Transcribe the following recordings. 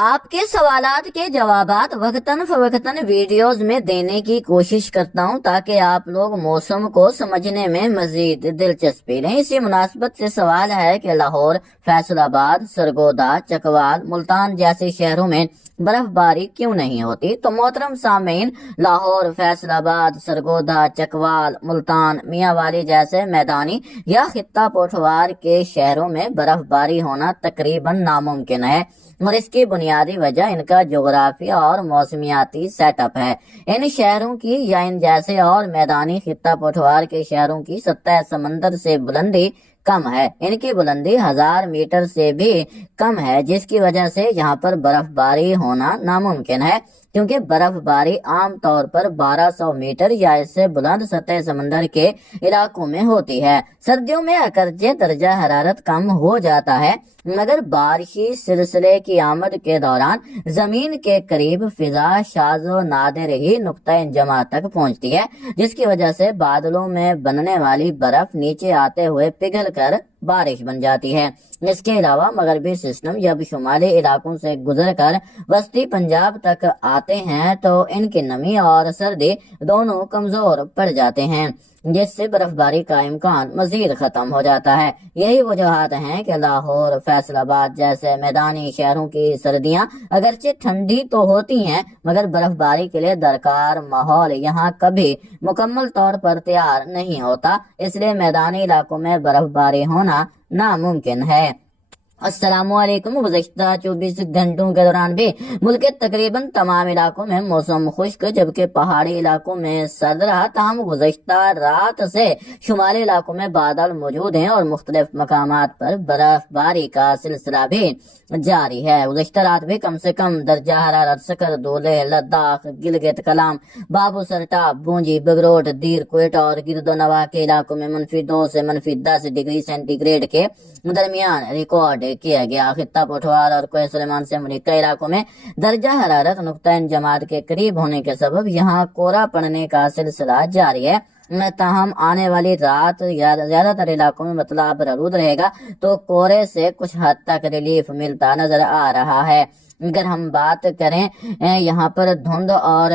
آپ کے سوالات کے جوابات وقتاً فوقتاً ویڈیوز میں دینے کی کوشش کرتا ہوں تاکہ آپ لوگ موسم کو سمجھنے میں مزید دلچسپی لیں۔ اسی مناسبت سے سوال ہے کہ لاہور، فیصل آباد، سرگودا، چکوال، ملتان جیسے شہروں میں برف باری کیوں نہیں ہوتی؟ تو محترم سامعین، لاہور، فیصل آباد، سرگودا، چکوال، ملتان، میاں والی جیسے میدانی یا خطہ پٹوار کے شہروں میں برف باری ہونا تقریباً ناممکن ہے، اور اس کی بنیادی وجہ ان کا جغرافیہ اور موسمیاتی سیٹ اپ ہے۔ ان شہروں کی یا ان جیسے اور میدانی خطہ پٹوار کے شہروں کی سطح سمندر سے بلندی کم ہے، ان کی بلندی 1000 میٹر سے بھی کم ہے، جس کی وجہ سے یہاں پر برف باری ہونا ناممکن ہے، کیونکہ برف باری عام طور پر 1200 میٹر یا اس سے بلند سطح سمندر کے علاقوں میں ہوتی ہے۔ سردیوں میں اگرچہ درجہ حرارت کم ہو جاتا ہے، مگر بارشی سلسلے کی آمد کے دوران زمین کے قریب فضا شاذ و نادر ہی نقطہ انجماع تک پہنچتی ہے، جس کی وجہ سے بادلوں میں بننے والی برف نیچے آتے ہوئے پگھل کر بارش بن جاتی ہے۔ اس کے علاوہ مغربی سسٹم جب شمالی علاقوں سے گزر کر وسطی پنجاب تک آتے ہیں تو ان کی نمی اور سردی دونوں کمزور پڑ جاتے ہیں، جس سے برف باری کا امکان مزید ختم ہو جاتا ہے۔ یہی وجوہات ہیں کہ لاہور، فیصل آباد جیسے میدانی شہروں کی سردیاں اگرچہ ٹھنڈی تو ہوتی ہیں، مگر برف باری کے لیے درکار ماحول یہاں کبھی مکمل طور پر تیار نہیں ہوتا، اس لیے میدانی علاقوں میں برف باری ہونا ناممکن ہے۔ السلام علیکم۔ گزشتہ 24 گھنٹوں کے دوران بھی ملک کے تقریباً تمام علاقوں میں موسم خشک جبکہ پہاڑی علاقوں میں سرد رہا، تاہم گزشتہ رات سے شمالی علاقوں میں بادل موجود ہیں اور مختلف مقامات پر برف باری کا سلسلہ بھی جاری ہے۔ گزشتہ رات بھی کم سے کم درجہ حرارت سکر دولہ، لداخ، گلگت کلام، بابو سرٹاپ، بونجی، بگروٹ، دیر، کوئٹہ اور گرد و نواح کے علاقوں میں -2 سے -10 ڈگری سینٹی گریڈ کے درمیان ریکارڈ کیا گیا۔ خطہ پٹوار اور کوہ سلیمان سے ملکہ علاقوں میں درجہ حرارت نقطہ انجماد کے قریب ہونے کے سبب یہاں کورا پڑنے کا سلسلہ جاری ہے، تاہم آنے والی رات زیادہ تر علاقوں میں مطلع ابرآلود رہے گا تو کورے سے کچھ حد تک ریلیف ملتا نظر آ رہا ہے۔ اگر ہم بات کریں یہاں پر دھند اور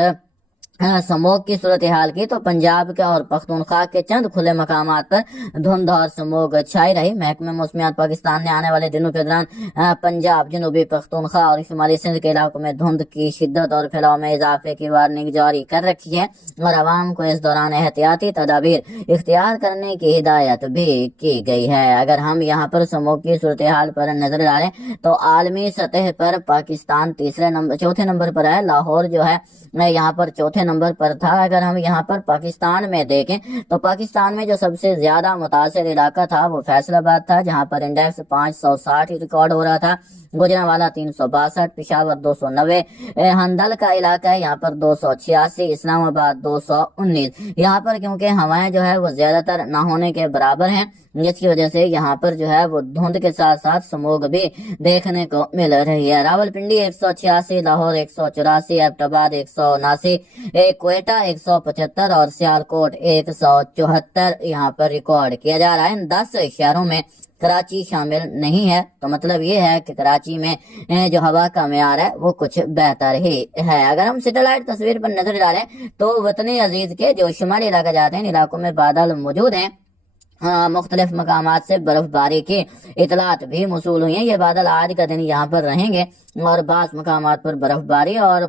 سموگ کی صورتحال کی تو پنجاب کے اور پختونخوا کے چند کھلے مقامات پر دھند اور سموگ چھائی رہی۔ محکمہ موسمیات پاکستان نے آنے والے دنوں کے دوران پنجاب، جنوبی پختونخوا اور شمالی سندھ کے علاقوں میں دھند کی شدت اور پھیلاؤ میں اضافے کی وارننگ جاری کر رکھی ہے اور عوام کو اس دوران احتیاطی تدابیر اختیار کرنے کی ہدایت بھی کی گئی ہے۔ اگر ہم یہاں پر سموگ کی صورتحال پر نظر ڈالیں تو عالمی سطح پر پاکستان چوتھے نمبر پر ہے، لاہور جو ہے یہاں پر چوتھے نمبر پر تھا۔ اگر ہم یہاں پر پاکستان میں دیکھیں تو پاکستان میں جو سب سے زیادہ متاثر علاقہ تھا وہ فیصل آباد تھا، جہاں پر انڈیکس 560 ریکارڈ ہو رہا تھا، گوجرانوالا 362، پشاور 290، ہندل کا علاقہ ہے یہاں پر 286، اسلام آباد 219۔ یہاں پر کیونکہ ہوائیں جو ہے وہ زیادہ تر نہ ہونے کے برابر ہیں، جس کی وجہ سے یہاں پر جو ہے وہ دھند کے ساتھ ساتھ سموگ بھی دیکھنے کو مل رہی ہے۔ راول پنڈی 186، لاہور 184، ایبٹ آباد 179، کوئٹہ 175 اور سیالکوٹ 174 یہاں پر ریکارڈ کیا جا رہا ہے۔ ان 10 شہروں میں کراچی شامل نہیں ہے، تو مطلب یہ ہے کہ کراچی میں جو ہوا کا معیار ہے وہ کچھ بہتر ہی ہے۔ اگر ہم سیٹلائٹ تصویر پر نظر ڈالیں تو وطن عزیز کے جو شمالی علاقہ جاتے ہیں ان علاقوں میں بادل موجود ہیں، مختلف مقامات سے برف باری کی اطلاعات بھی موصول ہوئی ہیں۔ یہ بادل آج کا دن یہاں پر رہیں گے اور بعض مقامات پر برف باری اور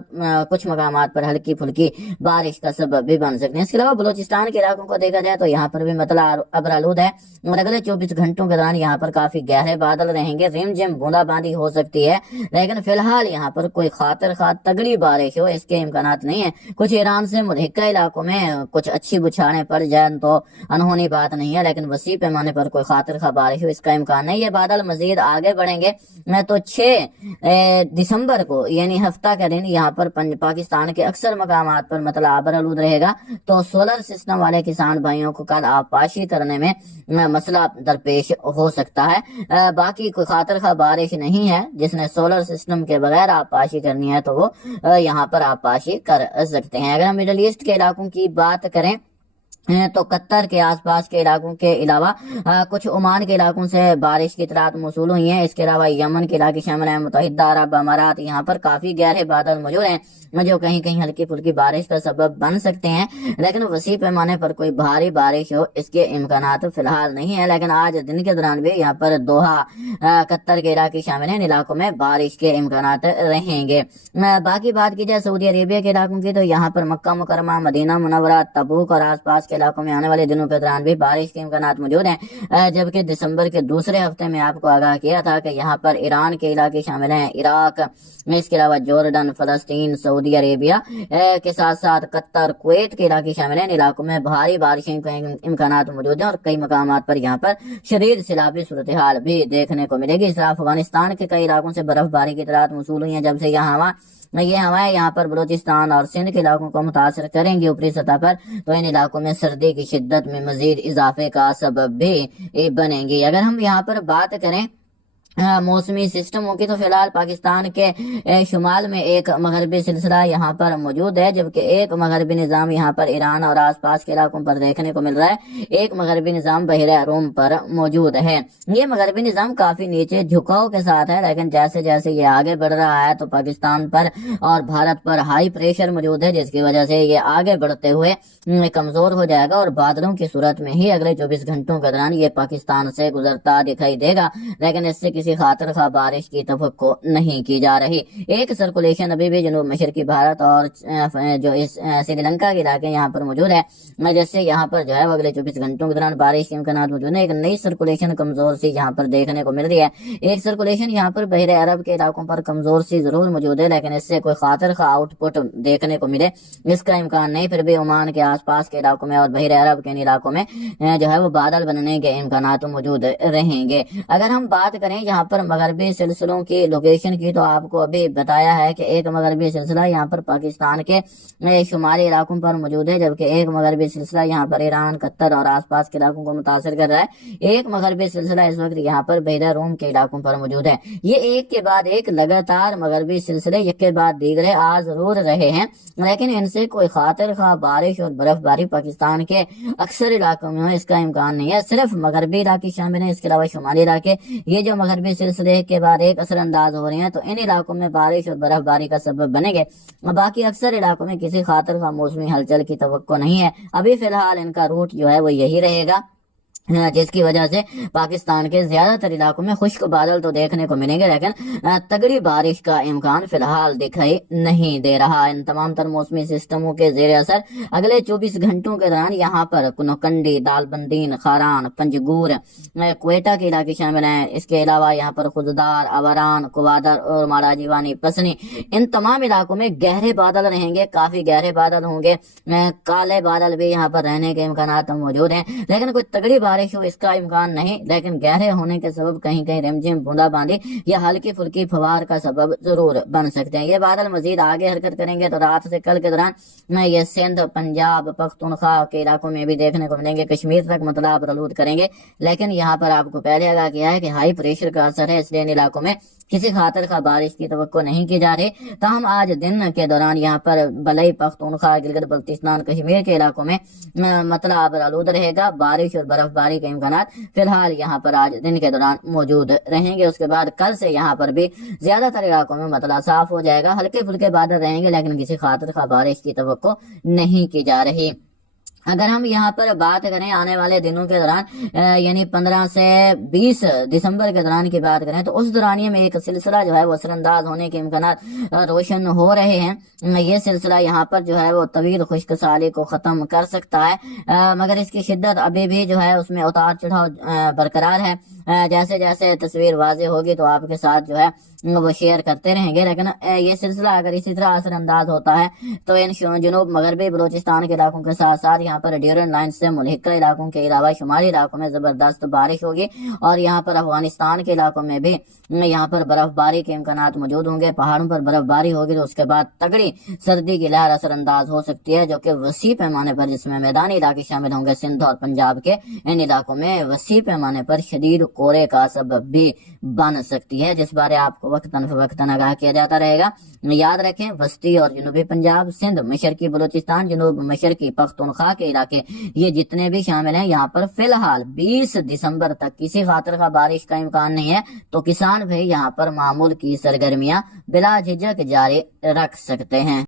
کچھ مقامات پر ہلکی پھلکی بارش کا سبب بھی بن سکتے ہیں۔ اس کے علاوہ بلوچستان کے علاقوں کو دیکھا جائے تو یہاں پر بھی مطلع ابرآلود ہے اور اگلے 24 گھنٹوں کے دوران یہاں پر کافی گہرے بادل رہیں گے، رم جم بوندا باندی ہو سکتی ہے، لیکن فی الحال یہاں پر کوئی خاطر خواہ تگڑی بارش ہو اس کے امکانات نہیں ہیں۔ کچھ ایران سے ملحقہ علاقوں میں کچھ اچھی بچھاڑیں پڑ جائیں تو انہونی بات نہیں ہے، لیکن وسیع پیمانے پر کوئی خاطر خواہ بارش ہو اس کا امکان نہیں۔ یہ بادل مزید آگے بڑھیں گے تو 6 دسمبر کو یعنی ہفتہ کا دن یہاں پر پاکستان کے اکثر مقامات پر مطلع ابرآلود رہے گا، تو سولر سسٹم والے کسان بھائیوں کو کل آبپاشی کرنے میں مسئلہ درپیش ہو سکتا ہے۔ باقی کوئی خاطر خواہ بارش نہیں ہے، جس نے سولر سسٹم کے بغیر آبپاشی کرنی ہے تو وہ یہاں پر آبپاشی کر سکتے ہیں۔ اگر ہم مڈل ایسٹ کے علاقوں کی بات کریں تو قطر کے آس پاس کے علاقوں کے علاوہ کچھ عمان کے علاقوں سے بارش کی اطلاعات موصول ہوئی ہیں۔ اس کے علاوہ یمن کے علاقے شامل ہیں، متحدہ عرب امارات، یہاں پر کافی گہرے بادل موجود ہیں جو کہیں کہیں ہلکی پھلکی بارش کا سبب بن سکتے ہیں، لیکن وسیع پیمانے پر کوئی بھاری بارش ہو اس کے امکانات فی الحال نہیں ہیں۔ لیکن آج دن کے دوران بھی یہاں پر دوحہ، قطر کے علاقے شامل ہیں، ان علاقوں میں بارش کے امکانات رہیں گے۔ باقی بات کی جائے سعودی عربیہ کے علاقوں کی، تو یہاں پر مکہ مکرمہ، مدینہ منورہ، تبوک اور آس پاس کے علاقوں میں آنے والے دنوں کے دوران بھی بارش کے امکانات موجود ہیں، جبکہ دسمبر کے دوسرے ہفتے میں آپ کو آگاہ کیا تھا کہ یہاں پر ایران کے علاقے شامل ہیں، عراق، اس کے علاوہ جورڈن، فلسطین، سعودی عربیہ کے ساتھ ساتھ قطر، کویت کے علاقے شامل ہیں، ان علاقوں میں بھاری بارشیں کے امکانات موجود ہیں اور کئی مقامات پر یہاں پر شدید سیلابی صورتحال بھی دیکھنے کو ملے گی۔ اس طرح افغانستان کے کئی علاقوں سے برف باری کی اطلاعات موصول ہوئی ہیں، جب سے یہ ہوائیں یہاں پر بلوچستان اور سندھ کے علاقوں کو متاثر کریں گی اوپری سطح پر، تو ان علاقوں میں سردی کی شدت میں مزید اضافے کا سبب بھی بنیں گی۔ اگر ہم یہاں پر بات کریں موسمی سسٹموں کی، تو فی الحال پاکستان کے شمال میں ایک مغربی سلسلہ یہاں پر موجود ہے، جبکہ ایک مغربی نظام یہاں پر ایران اور آس پاس کے علاقوں پر دیکھنے کو مل رہا ہے، ایک مغربی نظام بحیرہ روم پر موجود ہے۔ یہ مغربی نظام کافی نیچے جھکاؤ کے ساتھ ہے، لیکن جیسے جیسے یہ آگے بڑھ رہا ہے تو پاکستان پر اور بھارت پر ہائی پریشر موجود ہے، جس کی وجہ سے یہ آگے بڑھتے ہوئے کمزور ہو جائے گا اور بادلوں کی صورت میں ہی اگلے 24 گھنٹوں کے دوران یہ پاکستان سے گزرتا دکھائی دے گا، لیکن اس سے کسی خاطر خواہ بارش کی توقع نہیں کی جا رہی۔ ایک سرکولیشن ابھی بھی جنوب مشرقی بھارت اور جو سری لنکا کے علاقے یہاں پر موجود ہے، جس سے یہاں پر جو ہے اگلے 24 گھنٹوں کے دوران بارش کے امکانات موجود ہیں۔ ایک نئی سرکولیشن کمزور سی یہاں پر دیکھنے کو مل رہی ہے۔ ایک سرکولیشن یہاں پر بحیرہ عرب کے علاقوں پر کمزور سی ضرور موجود ہے، لیکن اس سے کوئی خاطر خواہ آؤٹ پٹ دیکھنے کو ملے اس کا امکان نہیں۔ پھر بھی عمان کے آس پاس کے علاقوں میں اور بحیرہ عرب کے علاقوں میں جو ہے وہ بادل بننے کے امکانات موجود رہیں گے۔ اگر ہم بات کریں یہاں پر مغربی سلسلوں کی لوکیشن کی، تو آپ کو ابھی بتایا ہے کہ ایک مغربی سلسلہ یہاں پر پاکستان کے شمالی علاقوں پر موجود ہے، جبکہ ایک مغربی سلسلہ یہاں پر ایران، قطر اور آس پاس کے علاقوں کو متاثر کر رہا ہے۔ ایک مغربی سلسلہ اس وقت یہاں پر بحیرہ روم کے علاقوں پر موجود ہے۔ یہ ایک کے بعد ایک لگاتار مغربی سلسلے یک کے بعد دیگرے آ ضرور رہے ہیں، لیکن ان سے کوئی خاطر خواہ بارش اور برف باری پاکستان کے اکثر علاقوں میں اس کا امکان نہیں ہے۔ صرف مغربی علاقے شامل ہیں، اس کے علاوہ شمالی علاقے یہ جو مغربی سلسلے کے بعد ایک اثر انداز ہو رہے ہیں، تو ان علاقوں میں بارش اور برف باری کا سبب بنے گے۔ باقی اکثر علاقوں میں کسی خاطر خواہ موسمی ہلچل کی توقع نہیں ہے۔ ابھی فی الحال ان کا روٹ جو ہے وہ یہی رہے گا، جس کی وجہ سے پاکستان کے زیادہ تر علاقوں میں خشک بادل تو دیکھنے کو ملیں گے، لیکن تگڑی بارش کا امکان فی الحال دکھائی نہیں دے رہا۔ ان تمام تر موسمی سسٹموں کے زیر اثر اگلے 24 گھنٹوں کے دوران یہاں پر کنوکنڈی، دال بندین، خاران، پنجگور، کوئٹہ کے علاقے شامل ہیں۔ اس کے علاوہ یہاں پر خزدار، اوران، کوادر اور ماراجیوانی، پسنی، ان تمام علاقوں میں گہرے بادل رہیں گے، کافی گہرے بادل ہوں گے۔ کالے بادل بھی یہاں پر رہنے کے امکانات موجود ہیں، لیکن کوئی تگڑی بارش ہو اس کا امکان نہیں، لیکن گہرے ہونے کے سبب کہیں کہیں رمجم، بوندا باندی یا ہلکی پھلکی فوار کا سبب ضرور بن سکتے ہیں۔ یہ بادل مزید آگے حرکت کریں گے تو رات سے کل کے دوران یہ سندھ، پنجاب، پختونخوا کے علاقوں میں بھی دیکھنے کو ملیں گے، کشمیر تک مطلب رلود کریں گے۔ لیکن یہاں پر آپ کو پہلے آگاہ کیا ہے کہ ہائی پریشر کا اثر ہے، اس لیے ان علاقوں میں کسی خاطر خواہ بارش کی توقع نہیں کی جا رہی۔ تاہم آج دن کے دوران یہاں پر بلئی، پختونخوا، گلگت بلتستان، کشمیر کے علاقوں میں مطلب آلود رہے گا۔ بارش اور برف باری کے امکانات فی الحال یہاں پر آج دن کے دوران موجود رہیں گے۔ اس کے بعد کل سے یہاں پر بھی زیادہ تر علاقوں میں مطلع صاف ہو جائے گا، ہلکے پھلکے بادل رہیں گے، لیکن کسی خاطر خواہ بارش کی توقع نہیں کی جا رہی۔ اگر ہم یہاں پر بات کریں آنے والے دنوں کے دوران، یعنی 15 سے 20 دسمبر کے دوران کی بات کریں، تو اس دورانیے میں ایک سلسلہ جو ہے وہ اثر انداز ہونے کے امکانات روشن ہو رہے ہیں۔ یہ سلسلہ یہاں پر جو ہے وہ طویل خشک سالی کو ختم کر سکتا ہے، مگر اس کی شدت ابھی بھی جو ہے اس میں اتار چڑھاؤ برقرار ہے۔ جیسے جیسے تصویر واضح ہوگی تو آپ کے ساتھ جو ہے وہ شیئر کرتے رہیں گے، لیکن یہ سلسلہ اگر اسی طرح اثر انداز ہوتا ہے تو ان جنوب مغربی بلوچستان کے علاقوں کے ساتھ ساتھ یہاں پر ڈیورنڈ لائن سے ملحقہ علاقوں کے علاوہ شمالی علاقوں میں زبردست بارش ہوگی، اور یہاں پر افغانستان کے علاقوں میں بھی یہاں پر برف باری کے امکانات موجود ہوں گے۔ پہاڑوں پر برف باری ہوگی تو اس کے بعد تگڑی سردی کی لہر اثر انداز ہو سکتی ہے، جو کہ وسیع پیمانے پر، جس میں میدانی علاقے شامل ہوں گے، سندھ اور پنجاب کے ان علاقوں میں وسیع پیمانے پر شدید کورے کا سبب بھی بن سکتی ہے، جس بارے آپ کو وقتاً فوقتاً آگاہ کیا جاتا رہے گا۔ یاد رکھیں وسطی اور جنوبی پنجاب، سندھ، مشرقی بلوچستان، جنوب مشرقی پختونخوا کے علاقے، یہ جتنے بھی شامل ہیں، یہاں پر فی الحال 20 دسمبر تک کسی خاطر کا بارش کا امکان نہیں ہے، تو کسان بھائی یہاں پر معمول کی سرگرمیاں بلا جھجک جاری رکھ سکتے ہیں۔